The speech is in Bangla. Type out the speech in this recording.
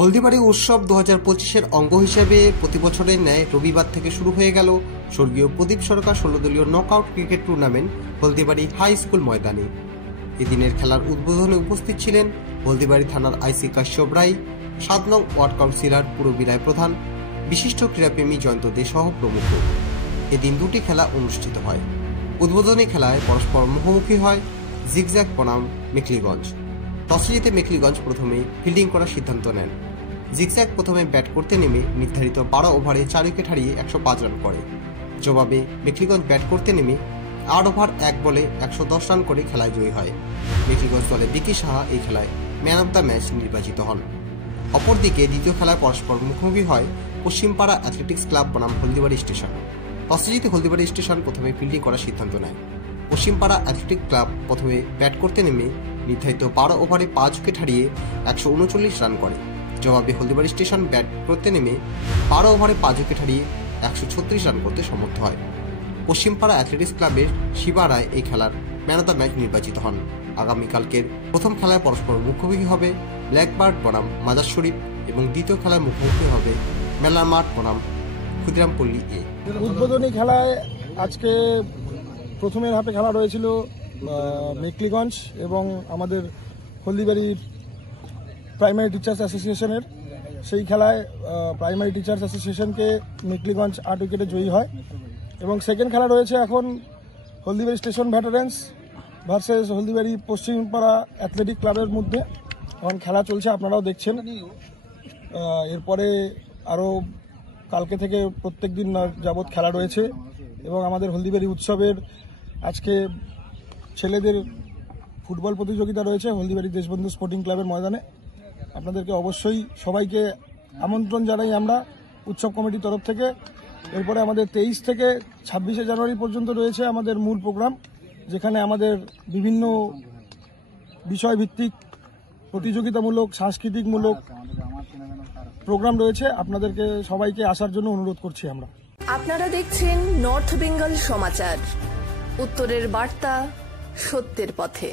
হলদিবাড়ি উৎসব 2025-এর অঙ্গ হিসেবে প্রতি বছরের ন্যায় রবিবার থেকে শুরু হয়ে গেল স্বর্গীয় প্রদীপ সরকার 16 দলীয় knockout cricket tournament Haldibari high school ময়দানে। এদিনের খেলার উদ্বোধনে উপস্থিত ছিলেন হলদিবাড়ি থানার আইসি কাশ্যপ রায়, 7 নং ওয়ার্ড কাউন্সিলর পুরবী রায় প্রধান, বিশিষ্ট ক্রীড়াপ্রেমী জয়ন্ত দে সহ প্রমুখ। এদিন দুটি খেলা অনুষ্ঠিত হয়। উদ্বোধনী খেলায় পরস্পর মুখোমুখি হয় জিগজ্যাগ বনাম মেখলিগঞ্জ। টসে জিতে মেখলিগঞ্জ প্রথমে ফিল্ডিং করার সিদ্ধান্ত নেন। জিগজ্যাগ প্রথমে ব্যাট করতে নেমে নির্ধারিত 12 ওভারে 4 উইকেট হারিয়ে 105 রান করে। জবাবে মেখলিগঞ্জ ব্যাট করতে নেমে 8 ওভার 1 বলে 110 রান করে খেলায় জয়ী হয়। মেখলিগঞ্জ দলে বিকি সাহা এই খেলায় ম্যান অব দ্য ম্যাচ নির্বাচিত হন। অপরদিকে দ্বিতীয় খেলায় পরস্পর মুখোমুখি হয় পশ্চিমপাড়া অ্যাথলেটিক্স ক্লাব বনাম হলদিবাড়ি স্টেশন। টসে জিতে হলদিবাড়ি স্টেশন প্রথমে ফিল্ডিং করার সিদ্ধান্ত নেয়। পশ্চিমপাড়া অ্যাথলেটিক ক্লাব প্রথমে ব্যাট করতে নেমে নির্ধারিত 12 ওভারে 5 উইকেট হারিয়ে 139 রান করে। জবাবে হলদিবাড়ি স্টেশন ব্যাট করতে নেমে 12 ওভারে 5 উইকেট হারিয়ে 136 রান করতে সমর্থ হয়। পশ্চিমপাড়া অ্যাথলেটিক্স ক্লাবের শিবা রায় এই খেলার ম্যান অব দ্য ম্যাচ নির্বাচিত হন। আগামীকালকের প্রথম খেলায় পরস্পর মুখোমুখি হবে ব্ল্যাকবার্ড বনাম মাজার শরীফ এবং দ্বিতীয় খেলায় মুখোমুখি হবে মেলার মাঠ বনাম ক্ষুদিরামপল্লী এ। উদ্বোধনী খেলায় আজকে প্রথমের হাফে খেলা রয়েছিল মেখলিগঞ্জ এবং আমাদের হলদিবাড়ির প্রাইমারি টিচার্স অ্যাসোসিয়েশনের। সেই খেলায় প্রাইমারি টিচার্স অ্যাসোসিয়েশনকে মেখলিগঞ্জ 8 উইকেটে জয়ী হয়। এবং সেকেন্ড খেলা রয়েছে এখন Haldibari station veterans versus Haldibari Paschimpara athletic ক্লাবের মধ্যে এখন খেলা চলছে, আপনারাও দেখছেন। এরপরে আরও কালকে থেকে প্রত্যেক দিন যাবৎ খেলা রয়েছে এবং আমাদের হলদিবাড়ি উৎসবের আজকে ছেলেদের ফুটবল প্রতিযোগিতা রয়েছে হলদিবাড়ি দেশবন্ধু স্পোর্টিং ক্লাবের ময়দানে। আপনাদেরকে অবশ্যই সবাইকে আমন্ত্রণ জানাই আমরা উৎসব কমিটির তরফ থেকে। এরপরে আমাদের 23 থেকে 26শে জানুয়ারি পর্যন্ত রয়েছে আমাদের মূল প্রোগ্রাম, যেখানে আমাদের বিভিন্ন বিষয়ভিত্তিক প্রতিযোগিতামূলক সাংস্কৃতিকমূলক প্রোগ্রাম রয়েছে। আপনাদেরকে সবাইকে আসার জন্য অনুরোধ করছি আমরা। আপনারা দেখছেন নর্থ বেঙ্গল সমাচার, উত্তরের বার্তা, সত্যের পথে।